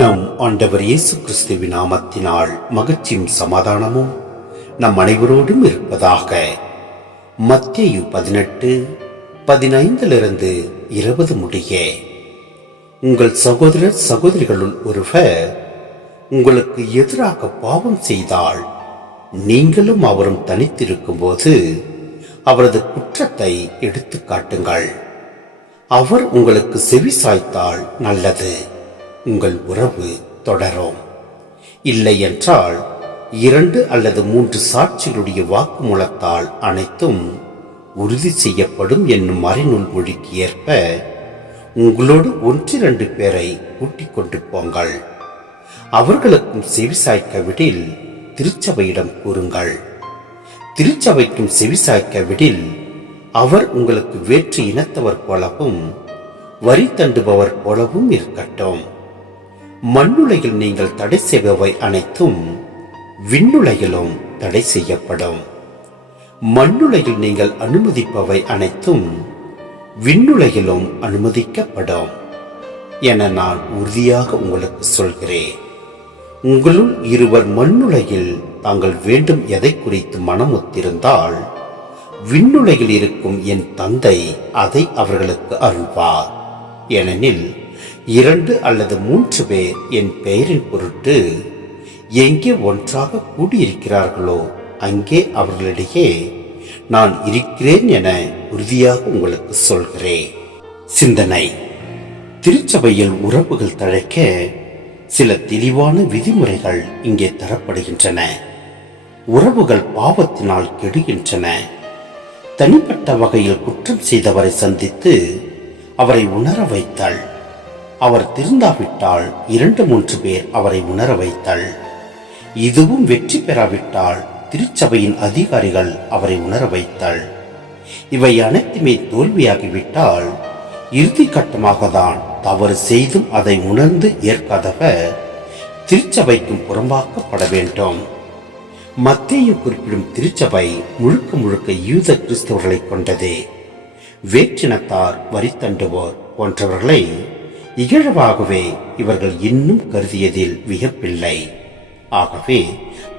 நம் ஆண்டவர் இயேசு கிறிஸ்துவின் நாமத்தினால் மகிழ்ச்சியும் சமாதானமும் நம் அனைவரோடும் இருப்பதாக. மத்தேயு 18:15 முடிய. உங்கள் சகோதரர் சகோதரிகளுள் ஒருவர் உங்களுக்கு எதிராக பாவம் செய்தால் நீங்களும் அவரும் தனித்திருக்கும் போது அவரது குற்றத்தை எடுத்து காட்டுங்கள். அவர் உங்களுக்கு செவி சாய்த்தால் நல்லது, உங்கள் உறவு தொடரும். இல்லை என்றால் 2 அல்லது 3 சாட்சிகளுடைய வாக்குமூலத்தால் அனைத்தும் உறுதி செய்யப்படும் என்னும் மறைநூல் மொழிக்கு ஏற்ப உங்களோடு 1-2 பேரை கூட்டிக் கொண்டு போங்கள். அவர்களுக்கும் செவிசாய்க்கவிடில் திருச்சபையிடம் கூறுங்கள். திருச்சபைக்கும் செவிசாய்க்கவிடில் அவர் உங்களுக்கு வேற்று இனத்தவர் போலவும் வரி தண்டுபவர் போலவும் இருக்கட்டும். மண்ணுலகில் நீங்கள் தடை செய்பவை அனைத்தும் விண்ணுலகிலும் தடை செய்யப்படும். மண்ணுலகில் நீங்கள் அனுமதிப்பவை அனைத்தும் விண்ணுலகிலும் அனுமதிக்கப்படும் என நான் உறுதியாக உங்களுக்கு சொல்கிறேன். உங்களுள் இருவர் மண்ணுலகில் தாங்கள் வேண்டும் எதை குறித்து மனமொத்திருந்தால் விண்ணுலகில் இருக்கும் என் தந்தை அதை அவர்களுக்கு அருள்வார். ஏனெனில் 2 அல்லது 3 பேர் என் பெயரின் பொருட்டு எங்கே ஒன்றாக கூடியிருக்கிறார்களோ அங்கே அவர்களிடையே நான் இருக்கிறேன் என உறுதியாக உங்களுக்கு சொல்கிறேன். சிந்தனை. திருச்சபையில் உறவுகள் தழைக்க சில தெளிவான விதிமுறைகள் இங்கே தரப்படுகின்றன. உறவுகள் பாவத்தினால் கெடுகின்றன. தனிப்பட்ட வகையில் குற்றம் செய்தவரை சந்தித்து அவரை உணர வைத்தல், அவர் திருந்தாவிட்டால் 2-3 பேர் அவரை உணர வைத்தல், இதுவும் வெற்றி பெறாவிட்டால் திருச்சபையின் அதிகாரிகள் அவரை உணர வைத்தல், இவை அனைத்துமே தோல்வியாகிவிட்டால் இறுதி கட்டமாக தான் தவறு செய்தும் அதை உணர்ந்து ஏற்காதவர் திருச்சபைக்கும் புறம்பாக்கப்பட வேண்டும். மத்தேயு குறிப்பிடும் திருச்சபை முழுக்க யூத கிறிஸ்தவர்களை கொண்டதே. வேற்றினத்தார், வரித்தண்டுவோர் போன்றவர்களை இகழவாகவே இவர்கள் இன்னும் கருதியதில் வியப்பில்லை. ஆகவே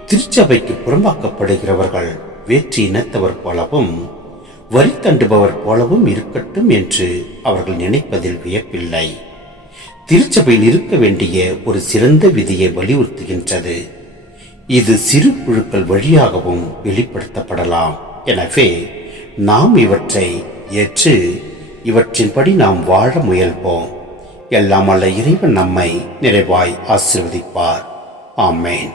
திருச்சபைக்கு புறம்பாக்கப்படுகிறவர்கள் வேற்று இனத்தவர் போலவும் வரி தண்டுபவர் போலவும் இருக்கட்டும் என்று அவர்கள் நினைப்பதில் வியப்பில்லை. திருச்சபையில் இருக்க வேண்டிய ஒரு சிறந்த விதியை வலியுறுத்துகின்றது. இது சிறு குழுக்கள் வழியாகவும் வெளிப்படுத்தப்படலாம். எனவே நாம் இவற்றை ஏற்று இவற்றின்படி நாம் வாழ முயல்வோம். எல்லாம் அல்ல இறைவன் நம்மை நிறைவாய் ஆசீர்வதிப்பார். ஆமென்.